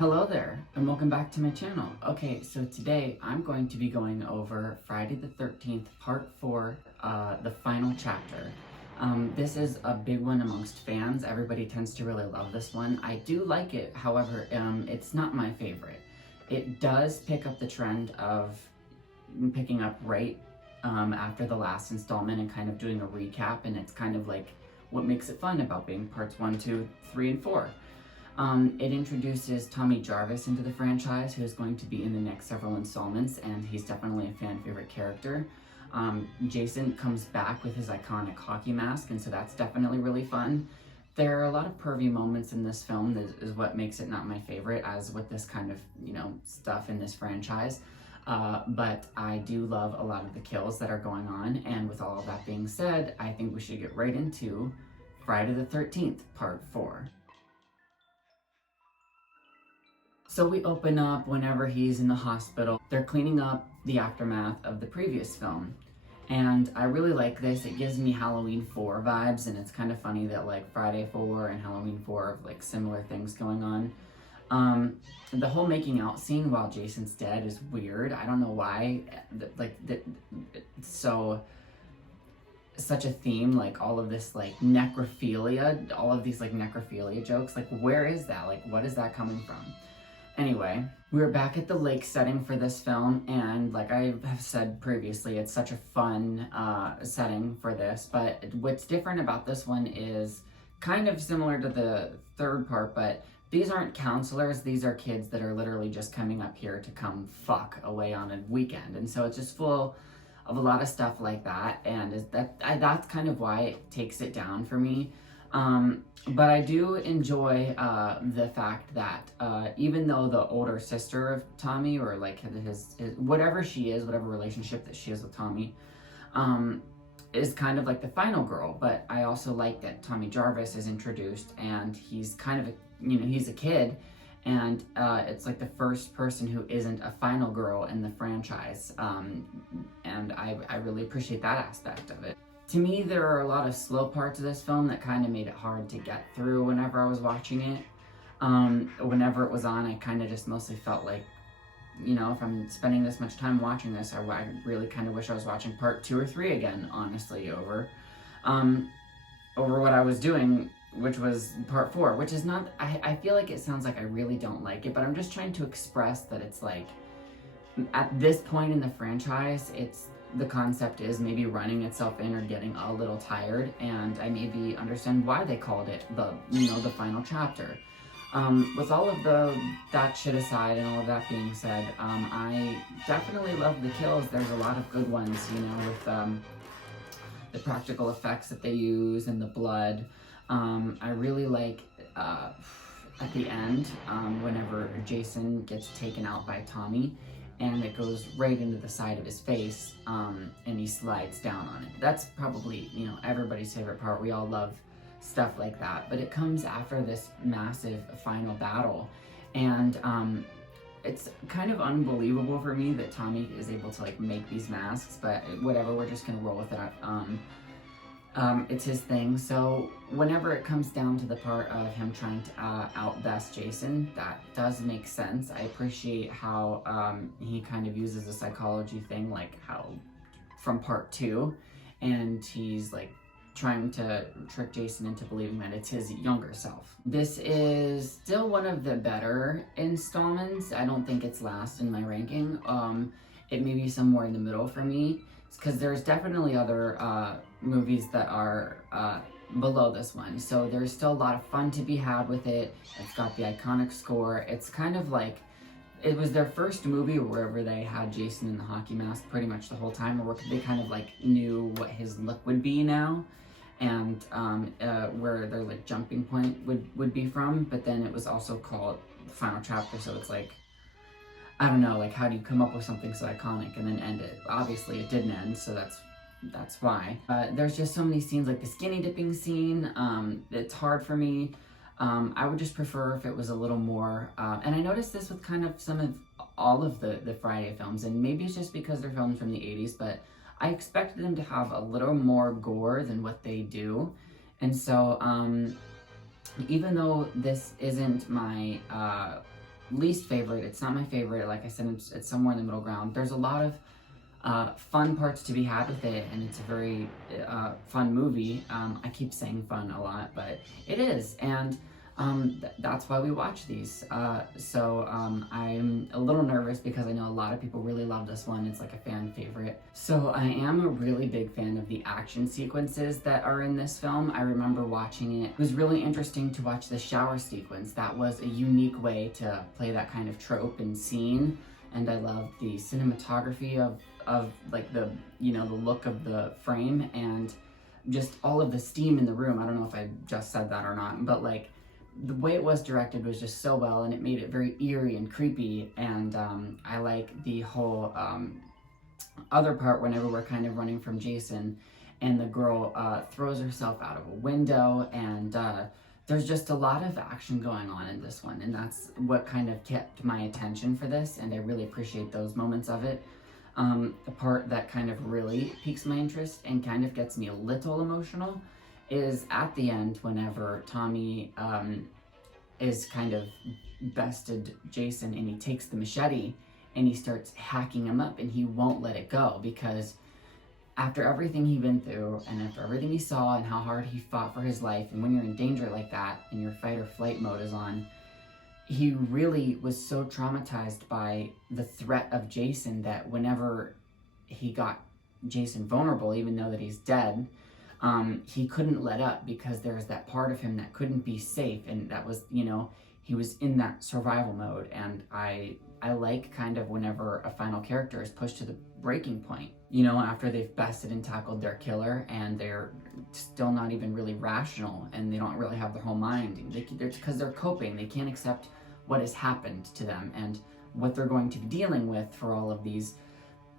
Hello there, and welcome back to my channel. Okay, so today I'm going to be going over Friday the 13th, Part 4, the final chapter. This is a big one amongst fans. Everybody tends to really love this one. I do like it, however, it's not my favorite. It does pick up the trend of picking up right after the last installment and kind of doing a recap, and it's kind of like what makes it fun about being parts 1, 2, 3, and 4. It introduces Tommy Jarvis into the franchise, who is going to be in the next several installments, and he's definitely a fan favorite character. Jason comes back with his iconic hockey mask, and so that's definitely really fun. There are a lot of pervy moments in this film that is what makes it not my favorite, as with this kind of, stuff in this franchise. But I do love a lot of the kills that are going on, and with all of that being said, I think we should get right into Friday the 13th, Part 4. So we open up whenever he's in the hospital. They're cleaning up the aftermath of the previous film. And I really like this. It gives me Halloween 4 vibes, and it's kind of funny that like Friday 4 and Halloween 4 have like similar things going on. The whole making out scene while Jason's dead is weird. I don't know why. It's such a theme, like all of this like necrophilia, all of these like necrophilia jokes. Like, where is that? Like, what is that coming from? Anyway, we were back at the lake setting for this film, and like I have said previously, it's such a fun setting for this, but what's different about this one is kind of similar to the third part, but these aren't counselors, these are kids that are literally just coming up here to come fuck away on a weekend, and so it's just full of a lot of stuff like that, and that's kind of why it takes it down for me. But I do enjoy the fact that even though the older sister of Tommy, or like his whatever she is, whatever relationship that she is with Tommy, is kind of like the final girl. But I also like that Tommy Jarvis is introduced, and he's kind of he's a kid, and it's like the first person who isn't a final girl in the franchise, and I really appreciate that aspect of it. To me, there are a lot of slow parts of this film that kind of made it hard to get through whenever I was watching it. Whenever it was on, I kind of just mostly felt like, if I'm spending this much time watching this, I really kind of wish I was watching part 2 or 3 again, honestly, over what I was doing, which was part 4, which is not, I feel like it sounds like I really don't like it, but I'm just trying to express that it's like, at this point in the franchise, the concept is maybe running itself in or getting a little tired, and I maybe understand why they called it the final chapter. With all of that shit aside and all of that being said, I definitely love the kills. There's a lot of good ones, with the practical effects that they use and the blood. I really like at the end, whenever Jason gets taken out by Tommy, and it goes right into the side of his face, and he slides down on it. That's probably, everybody's favorite part. We all love stuff like that, but it comes after this massive final battle, and it's kind of unbelievable for me that Tommy is able to like make these masks, but whatever, we're just gonna roll with it. It's his thing. So whenever it comes down to the part of him trying to outbest Jason, that does make sense. I appreciate how he kind of uses a psychology thing, like how from part 2, and he's like trying to trick Jason into believing that it's his younger self. This is still one of the better installments. I don't think it's last in my ranking. It may be somewhere in the middle for me, because there's definitely other movies that are below this one. So there's still a lot of fun to be had with it. It's got the iconic score. It's kind of like, it was their first movie wherever they had Jason in the hockey mask pretty much the whole time, or they kind of like knew what his look would be now, and where their like jumping point would be from. But then it was also called the final chapter, so it's like, I don't know, like how do you come up with something so iconic and then end it? Obviously it didn't end, so that's why. There's just so many scenes, like the skinny dipping scene. It's hard for me. I would just prefer if it was a little more, and I noticed this with kind of all of the Friday films, and maybe it's just because they're filmed from the 80s, but I expected them to have a little more gore than what they do. And so, even though this isn't my least favorite. It's not my favorite. Like I said, it's somewhere in the middle ground. There's a lot of fun parts to be had with it, and it's a very fun movie. I keep saying fun a lot, but it is, and that's why we watch these. I'm a little nervous because I know a lot of people really love this one. It's like a fan favorite. So I am a really big fan of the action sequences that are in this film. I remember watching it. It was really interesting to watch the shower sequence. That was a unique way to play that kind of trope and scene, and I loved the cinematography of like the look of the frame and just all of the steam in the room. I don't know if I just said that or not, but like the way it was directed was just so well, and it made it very eerie and creepy. And I like the whole other part whenever we're kind of running from Jason and the girl throws herself out of a window, and there's just a lot of action going on in this one, and that's what kind of kept my attention for this, and I really appreciate those moments of it. The part that kind of really piques my interest and kind of gets me a little emotional is at the end whenever Tommy is kind of bested Jason, and he takes the machete and he starts hacking him up, and he won't let it go because after everything he'd been through and after everything he saw and how hard he fought for his life, and when you're in danger like that and your fight or flight mode is on, he really was so traumatized by the threat of Jason that whenever he got Jason vulnerable, even though that he's dead, he couldn't let up because there's that part of him that couldn't be safe, and that was, he was in that survival mode. And I like kind of whenever a final character is pushed to the breaking point, after they've bested and tackled their killer and they're still not even really rational and they don't really have their whole mind. Because they're coping. They can't accept what has happened to them and what they're going to be dealing with for all of these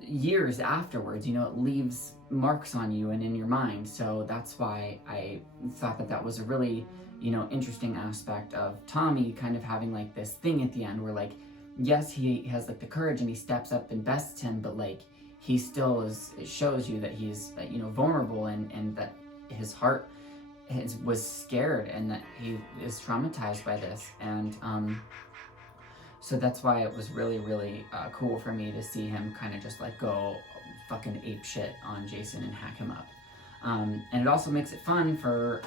years afterwards. It leaves marks on you and in your mind. So that's why I thought that was a really, interesting aspect of Tommy kind of having like this thing at the end where like, yes, he has like the courage and he steps up and bests him, but like he still it shows you that he's, vulnerable and that his heart was scared and that he is traumatized by this. And so that's why it was really, really cool for me to see him kind of just like go fucking ape shit on Jason and hack him up. And it also makes it fun for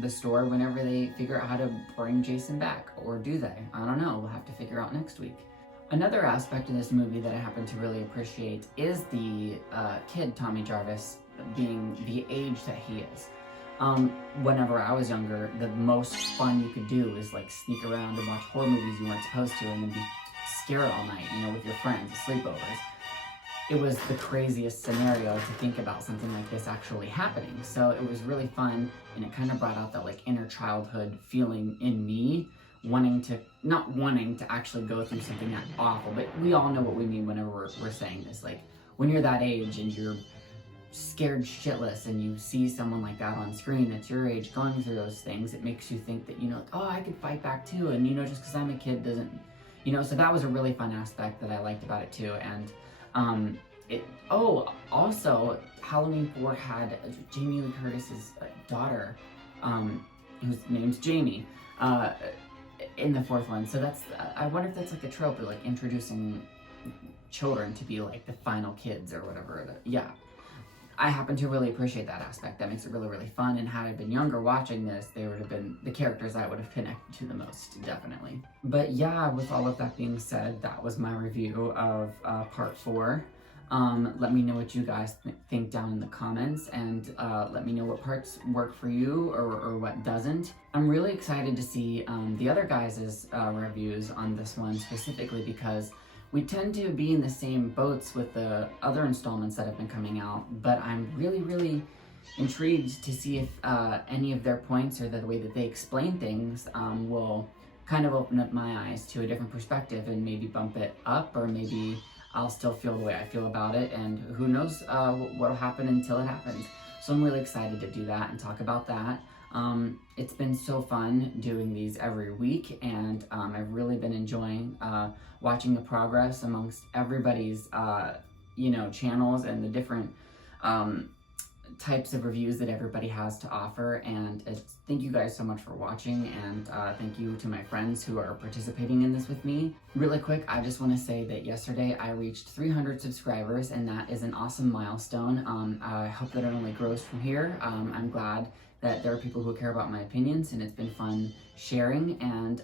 the store whenever they figure out how to bring Jason back, or do they? I don't know, we'll have to figure out next week. Another aspect of this movie that I happen to really appreciate is the kid Tommy Jarvis being the age that he is. Whenever I was younger, the most fun you could do is like sneak around and watch horror movies you weren't supposed to and then be scared all night, with your friends, sleepovers. It was the craziest scenario to think about something like this actually happening. So it was really fun, and it kind of brought out that like inner childhood feeling in me, not wanting to actually go through something that awful, but we all know what we mean whenever we're saying this. Like when you're that age and you're scared shitless and you see someone like that on screen that's your age going through those things, it makes you think that, oh, I could fight back too. And, just because I'm a kid doesn't, so that was a really fun aspect that I liked about it too. And also Halloween 4 had Jamie Lee Curtis's daughter, whose name's Jamie, in the fourth one. So that's, I wonder if that's like a trope of like introducing children to be like the final kids or whatever. Yeah. I happen to really appreciate that aspect. That makes it really, really fun. And had I been younger watching this, they would have been the characters I would have connected to the most, definitely. But yeah, with all of that being said, that was my review of part 4. Let me know what you guys think down in the comments, and let me know what parts work for you or what doesn't. I'm really excited to see the other guys' reviews on this one specifically, because we tend to be in the same boats with the other installments that have been coming out, but I'm really, really intrigued to see if any of their points or the way that they explain things will kind of open up my eyes to a different perspective and maybe bump it up, or maybe I'll still feel the way I feel about it, and who knows what'll happen until it happens. So I'm really excited to do that and talk about that. It's been so fun doing these every week, and I've really been enjoying watching the progress amongst everybody's channels and the different types of reviews that everybody has to offer. And thank you guys so much for watching, and thank you to my friends who are participating in this with me. Really quick, I just want to say that yesterday I reached 300 subscribers, and that is an awesome milestone. I hope that it only grows from here. I'm glad that there are people who care about my opinions, and it's been fun sharing, and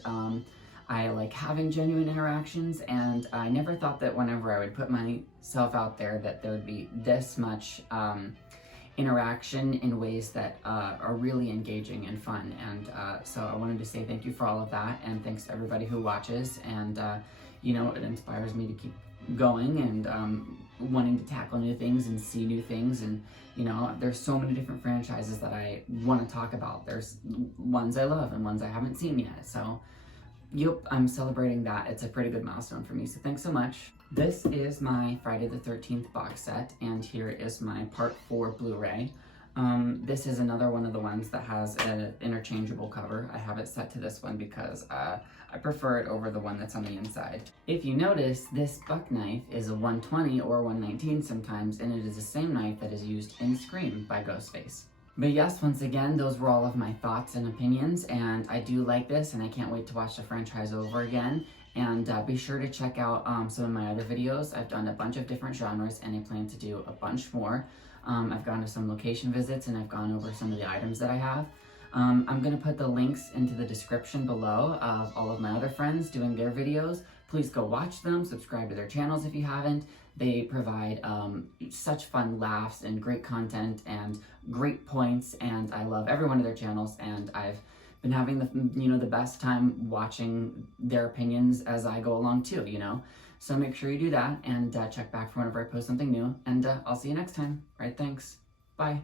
I like having genuine interactions, and I never thought that whenever I would put myself out there that there would be this much interaction in ways that are really engaging and fun. And so I wanted to say thank you for all of that, and thanks to everybody who watches, and you know, it inspires me to keep going and wanting to tackle new things and see new things. And you know, there's so many different franchises that I want to talk about. There's ones I love and ones I haven't seen yet, so yep, I'm celebrating that. It's a pretty good milestone for me, so thanks so much. This is my Friday the 13th box set, and here is my Part 4 Blu-ray. This is another one of the ones that has an interchangeable cover. I have it set to this one because I prefer it over the one that's on the inside. If you notice, this buck knife is a 120 or 119 sometimes, and it is the same knife that is used in Scream by Ghostface. But yes, once again, those were all of my thoughts and opinions, and I do like this, and I can't wait to watch the franchise over again. And be sure to check out some of my other videos. I've done a bunch of different genres, and I plan to do a bunch more. I've gone to some location visits, and I've gone over some of the items that I have. I'm going to put the links into the description below of all of my other friends doing their videos. Please go watch them, subscribe to their channels if you haven't. They provide such fun laughs and great content and great points, and I love every one of their channels, and I've been having the best time watching their opinions as I go along too, you know. So make sure you do that, and check back for whenever I post something new, and I'll see you next time. All right, thanks. Bye.